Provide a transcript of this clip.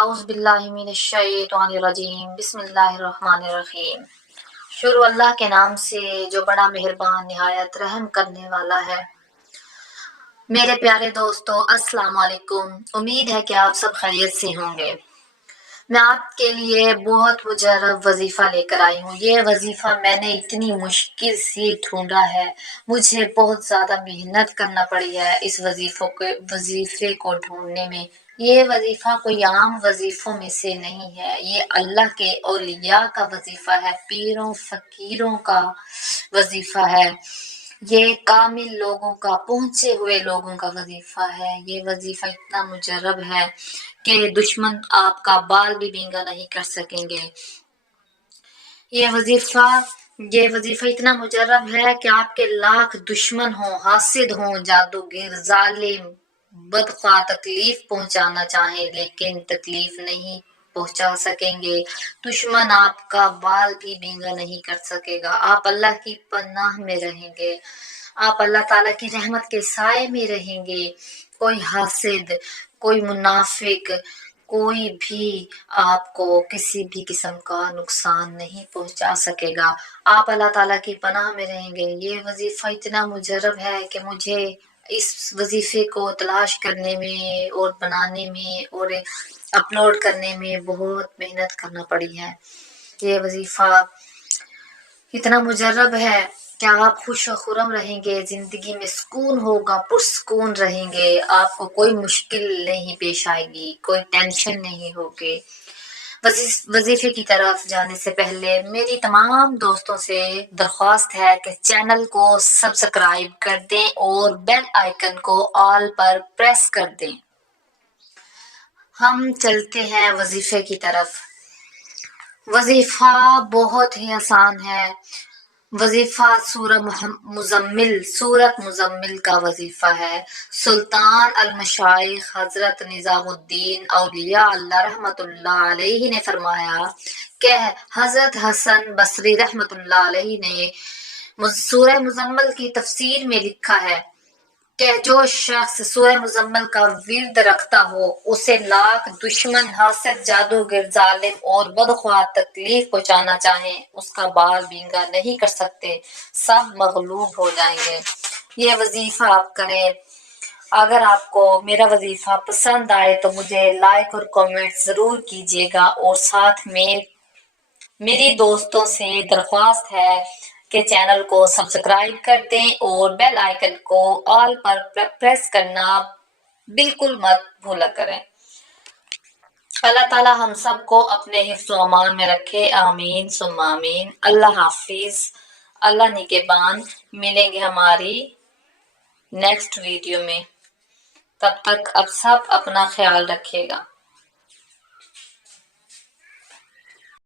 औज़ु बिल्लाहि मिनश्शैतानिर्रजीम बिस्मिल्लाहिर्रहमानिर्रहीम। शुरू अल्लाह के नाम से जो बड़ा मेहरबान निहायत रहम करने वाला है। मेरे प्यारे दोस्तों, अस्सलाम वालेकुम। उम्मीद है कि आप सब खैरियत से होंगे। मैं आपके लिए बहुत मुजर्रब वजीफा लेकर आई हूँ। ये वजीफा मैंने इतनी मुश्किल से ढूंढा है, मुझे बहुत ज्यादा मेहनत करना पड़ी है इस वजीफे को ढूंढने में। ये वजीफा कोई आम वजीफों में से नहीं है, ये अल्लाह के औलिया का वजीफा है, पीरों फकीरों का वजीफा है, ये कामिल लोगों का, पहुंचे हुए लोगों का वजीफा है। ये वजीफा इतना मुजर्रब है कि दुश्मन आपका बाल भी बींगा नहीं कर सकेंगे। ये वजीफा इतना मुजर्रब है कि आपके लाख दुश्मन हो, हासिद हो, जादूगर, जालिम, बदख्वा तकलीफ पहुंचाना चाहे लेकिन तकलीफ नहीं पहुंचा सकेंगे। दुश्मन आपका बाल भी बींगा नहीं कर सकेगा। आप अल्लाह की पनाह में रहेंगे, आप अल्लाह ताला की रहमत के साए में रहेंगे। कोई हासिद, कोई मुनाफिक, कोई भी आपको किसी भी किस्म का नुकसान नहीं पहुंचा सकेगा। आप अल्लाह ताला की पनाह में रहेंगे। ये वजीफा इतना मुजर्रब है कि मुझे इस वजीफे को तलाश करने में और बनाने में और अपलोड करने में बहुत मेहनत करना पड़ी है। ये वजीफा इतना मुजर्रब है कि आप खुश व खुरम रहेंगे, जिंदगी में सुकून होगा, पुरसुकून रहेंगे, आपको कोई मुश्किल नहीं पेश आएगी, कोई टेंशन नहीं होगी। वजीफे की तरफ जाने से पहले मेरी तमाम दोस्तों से दरख्वास्त है कि चैनल को सब्सक्राइब कर दें और बेल आइकन को ऑल पर प्रेस कर दें। हम चलते हैं वजीफे की तरफ। वजीफा बहुत ही आसान है। वजीफा सूरत मुजम्मिल का वजीफा है। सुल्तान अल मशाइख हजरत निजामुद्दीन औलिया अल्लाह रहमतुल्लाह अलैहि ने फरमाया कि हजरत हसन बसरी रहमतुल्लाह अलैहि ने सूरह मुजम्मिल की तफसीर में लिखा है कि जो शख्स सूरह मुजम्मिल का विर्द रखता हो उसे लाख दुश्मन, हासिद, जादूगर, जालिम और बदख्वाह तकलीफ पहुंचाना चाहे, उसका बाल बींगा नहीं कर सकते, सब मगलूब हो जाएंगे। ये वजीफा आप करें। अगर आपको मेरा वजीफा पसंद आए तो मुझे लाइक और कमेंट जरूर कीजिएगा और साथ में मेरी दोस्तों से दरख्वास्त है कि चैनल को सब्सक्राइब कर दें और बेल आइकन को ऑल पर प्रेस करना बिल्कुल मत भूला करें। अल्लाह ताला हम सबको अपने हिफ्ज़ व अमान में रखे। आमीन सुम्मा आमीन। अल्लाह हाफिज, अल्लाह निगहबान। मिलेंगे हमारी नेक्स्ट वीडियो में। तब तक अब सब अपना ख्याल रखिएगा।